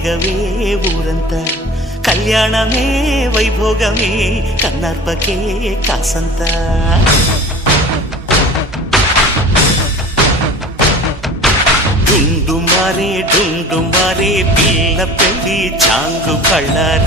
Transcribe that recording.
రేగవే ఊరంతా కళ్యాణమే వైభోగమే కన్నార్పకే కాసంత డుండు మారే పిల్ల పెళ్ళి చాంగు కళ్ళారి